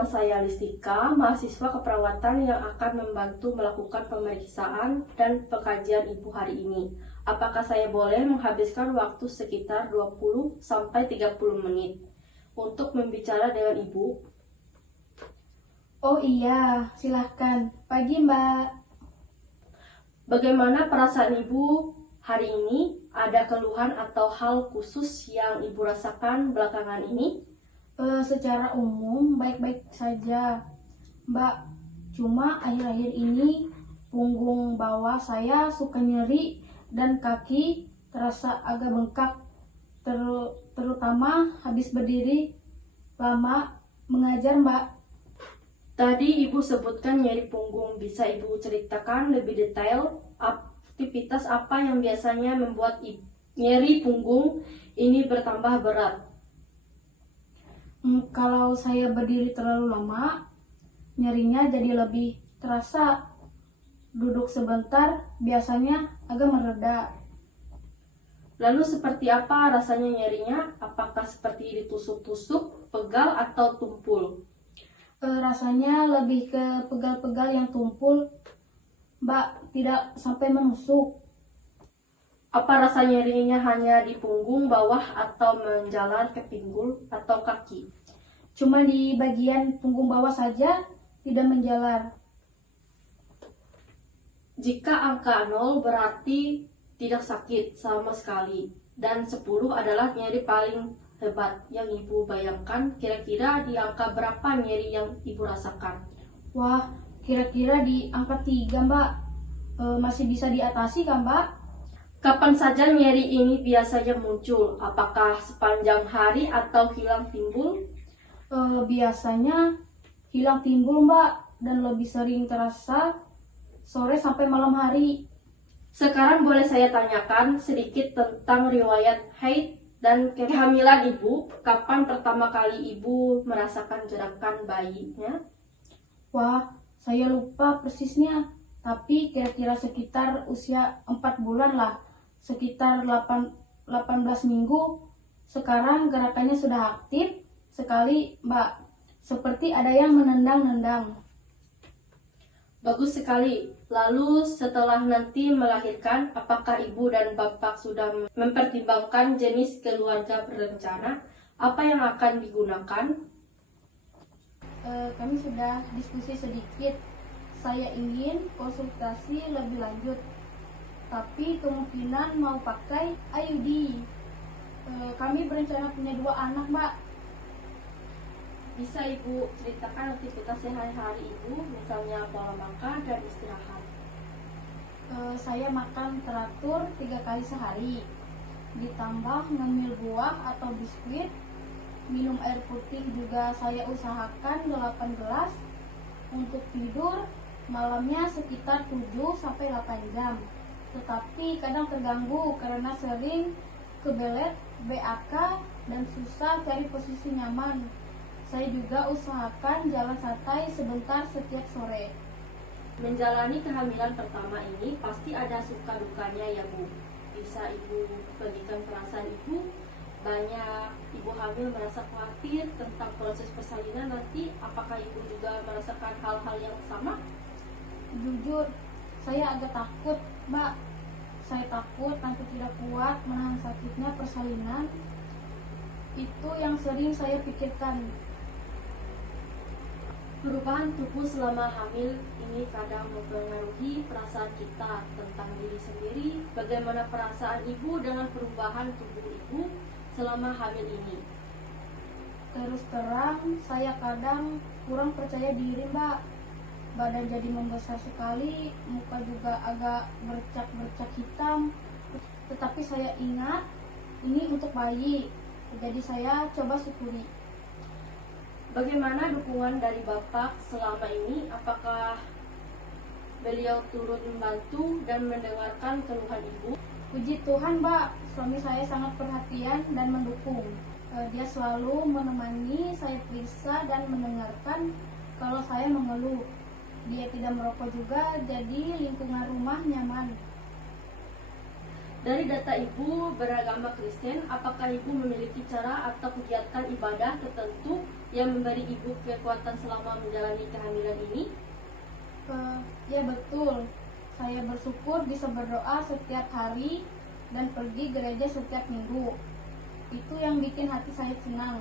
nama saya Listika, mahasiswa keperawatan yang akan membantu melakukan pemeriksaan dan pengkajian Ibu hari ini. Apakah saya boleh menghabiskan waktu sekitar 20-30 menit untuk membicara dengan Ibu? Oh iya, silahkan. Pagi Mbak. Bagaimana perasaan Ibu hari ini? Ada keluhan atau hal khusus yang Ibu rasakan belakangan ini? Secara umum baik-baik saja Mbak. Cuma akhir-akhir ini punggung bawah saya suka nyeri dan kaki terasa agak bengkak, terutama habis berdiri lama mengajar Mbak. Tadi Ibu sebutkan nyeri punggung. Bisa Ibu ceritakan lebih detail aktivitas apa yang biasanya membuat nyeri punggung ini bertambah berat? Kalau saya berdiri terlalu lama, nyerinya jadi lebih terasa. Duduk sebentar biasanya agak mereda. Lalu seperti apa rasanya nyerinya? Apakah seperti ditusuk-tusuk, pegal, atau tumpul? Rasanya lebih ke pegal-pegal yang tumpul, Mbak, tidak sampai menusuk. Apa rasa nyerinya hanya di punggung bawah atau menjalar ke pinggul atau kaki? Cuma di bagian punggung bawah saja, tidak menjalar. Jika angka 0 berarti tidak sakit sama sekali, dan 10 adalah nyeri paling hebat yang Ibu bayangkan, kira-kira di angka berapa nyeri yang Ibu rasakan? Wah, kira-kira di angka 3, Mbak. Masih bisa diatasi kan, Mbak? Kapan saja nyeri ini biasanya muncul? Apakah sepanjang hari atau hilang timbul? Biasanya hilang timbul, Mbak, dan lebih sering terasa sore sampai malam hari. Sekarang boleh saya tanyakan sedikit tentang riwayat haid dan kehamilan Ibu. Kapan pertama kali Ibu merasakan gerakan bayinya? Wah, saya lupa persisnya, tapi kira-kira sekitar usia 4 bulan lah, sekitar 18 minggu. Sekarang gerakannya sudah aktif sekali, Mbak, seperti ada yang menendang-nendang. Bagus sekali. Lalu setelah nanti melahirkan, apakah Ibu dan Bapak sudah mempertimbangkan jenis keluarga berencana? Apa yang akan digunakan? Kami sudah diskusi sedikit. Saya ingin konsultasi lebih lanjut, tapi kemungkinan mau pakai IUD. Kami berencana punya 2 anak, Mbak. Bisa Ibu ceritakan aktivitas sehari-hari Ibu, misalnya pola makan dan istirahat? Saya makan teratur 3 kali sehari, ditambah ngemil buah atau biskuit. Minum air putih juga saya usahakan 8 gelas. Untuk tidur, malamnya sekitar 7-8 jam. Tetapi kadang terganggu karena sering kebelet BAK dan susah cari posisi nyaman. Saya juga usahakan jalan santai sebentar setiap sore. Menjalani kehamilan pertama ini pasti ada suka dukanya ya Bu. Bisa Ibu bagikan perasaan Ibu? Banyak ibu hamil merasa khawatir tentang proses persalinan nanti. Apakah Ibu juga merasakan hal-hal yang sama? Jujur, saya agak takut, Mbak. Saya takut nanti tidak kuat menahan sakitnya persalinan. Itu yang sering saya pikirkan. Perubahan tubuh selama hamil ini kadang mempengaruhi perasaan kita tentang diri sendiri. Bagaimana perasaan Ibu dengan perubahan tubuh Ibu selama hamil ini? Terus terang, saya kadang kurang percaya diri, Mbak. Badan jadi membesar sekali, muka juga agak bercak-bercak hitam. Tetapi saya ingat, ini untuk bayi. Jadi saya coba syukuri. Bagaimana dukungan dari Bapak selama ini? Apakah beliau turut membantu dan mendengarkan keluhan Ibu? Puji Tuhan, Mbak, suami saya sangat perhatian dan mendukung. Dia selalu menemani saya periksa dan mendengarkan kalau saya mengeluh. Dia tidak merokok juga, jadi lingkungan rumah nyaman. Dari data Ibu beragama Kristen, apakah Ibu memiliki cara atau kegiatan ibadah tertentu yang memberi Ibu kekuatan selama menjalani kehamilan ini? Ya betul, saya bersyukur bisa berdoa setiap hari dan pergi gereja setiap minggu. Itu yang bikin hati saya senang.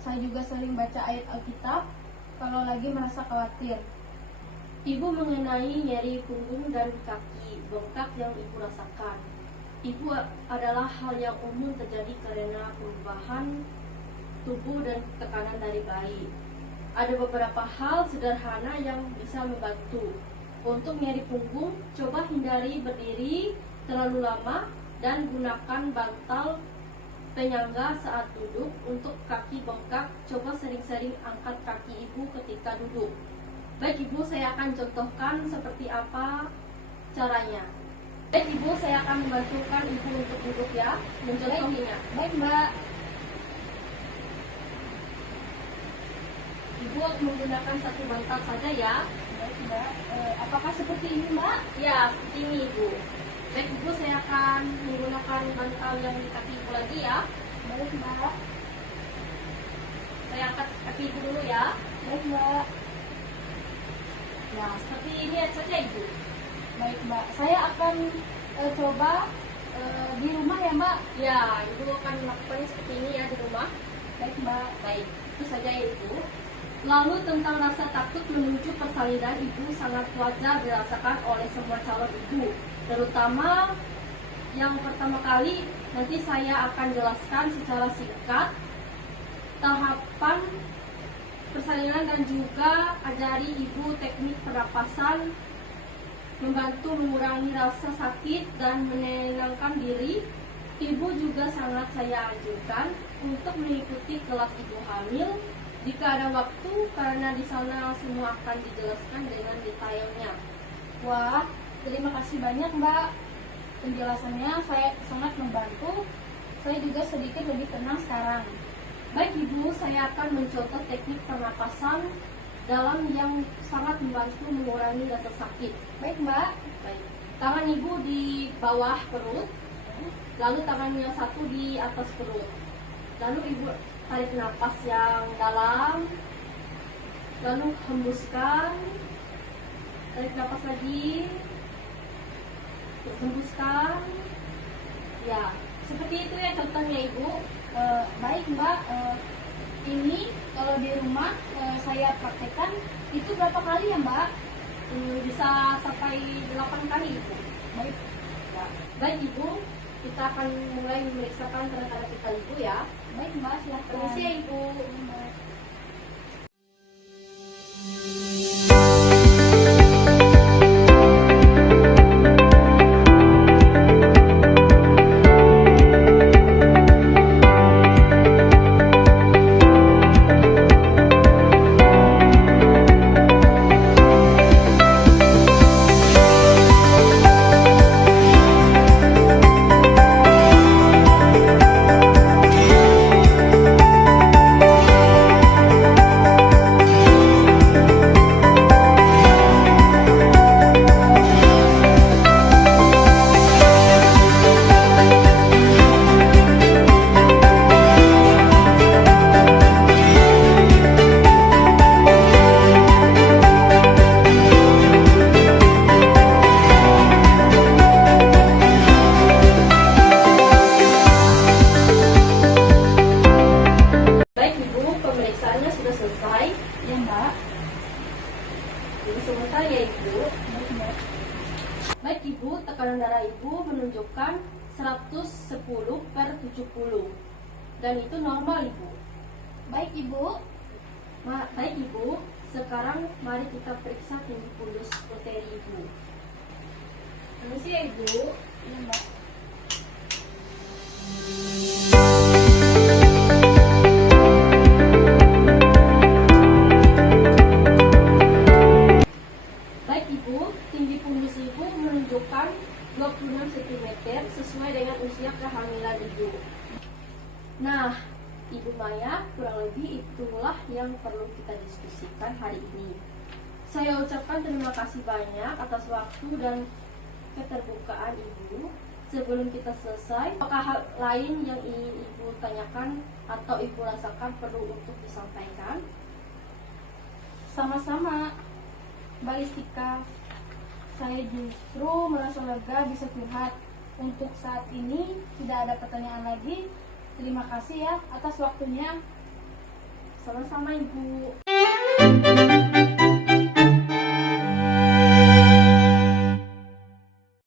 Saya juga sering baca ayat Alkitab kalau lagi merasa khawatir. Ibu mengenai nyeri punggung dan kaki bengkak yang Ibu rasakan. Ibu adalah hal yang umum terjadi karena perubahan tubuh dan tekanan dari bayi. Ada beberapa hal sederhana yang bisa membantu. Untuk nyeri punggung, coba hindari berdiri terlalu lama dan gunakan bantal penyangga saat duduk. Untuk kaki bengkak, coba sering-sering angkat kaki Ibu ketika duduk. Baik Ibu, saya akan contohkan seperti apa caranya. Baik Ibu, saya akan membantukan Ibu untuk duduk ya, mencontohinya. Baik Mbak. Ibu menggunakan satu bantal saja ya. Baik Mbak. Apakah seperti ini Mbak? Ya, seperti ini Ibu. Baik Ibu, saya akan menggunakan bantal yang di kaki Ibu lagi ya. Baik Mbak. Saya angkat kaki Ibu dulu ya. Baik Mbak. Nah, seperti ini saja Ibu. Baik Mbak. Saya akan coba di rumah ya Mbak. Ya, Ibu akan melakukannya seperti ini ya di rumah. Baik Mbak. Baik, itu saja ya Ibu. Lalu tentang rasa takut menuju persalinan, Ibu sangat wajar dirasakan oleh semua calon ibu, terutama yang pertama kali. Nanti saya akan jelaskan secara singkat tahapan persalinan dan juga ajari Ibu teknik pernapasan, membantu mengurangi rasa sakit dan menenangkan diri. Ibu juga sangat saya anjurkan untuk mengikuti kelas Ibu hamil jika ada waktu, karena di sana semua akan dijelaskan dengan detailnya. Wah, terima kasih banyak Mbak. Penjelasannya saya sangat membantu. Saya juga sedikit lebih tenang sekarang. Baik Ibu, saya akan mencontoh teknik pernapasan dalam yang sangat membantu mengurangi rasa sakit. Baik Mbak. Baik. Tangan Ibu di bawah perut, lalu tangan yang satu di atas perut. Lalu Ibu tarik napas yang dalam, lalu hembuskan, tarik napas lagi, hembuskan. Ya, seperti itu ya contohnya Ibu. Baik Mbak. Ini kalau di rumah saya praktekkan itu berapa kali ya Mbak? Bisa sampai 8 kali Ibu. Baik. Ya. Baik Ibu, kita akan mulai memeriksakan tanda-tanda kita Ibu ya. Baik Mbak, silahkan. Permisi ya Ibu. Mbak. Ya Mbak. Jadi sebentar ya Ibu. Baik Mbak. Baik Ibu, tekanan darah Ibu menunjukkan 110/70 dan itu normal Ibu. Baik Ibu. Baik Ibu, sekarang mari kita periksa tinggi pulus arteri Ibu. Permisi ya Ibu. Ya Mbak. Baik Ibu, tinggi pundus Ibu menunjukkan 26 cm sesuai dengan usia kehamilan Ibu. Nah, Ibu Maya, kurang lebih itulah yang perlu kita diskusikan hari ini. Saya ucapkan terima kasih banyak atas waktu dan keterbukaan Ibu. Sebelum kita selesai, apakah hal lain yang ibu tanyakan atau ibu rasakan perlu untuk disampaikan? Sama-sama, Mbak Listika. Saya justru merasa lega bisa curhat. Untuk saat ini tidak ada pertanyaan lagi. Terima kasih ya atas waktunya. Sama-sama ibu.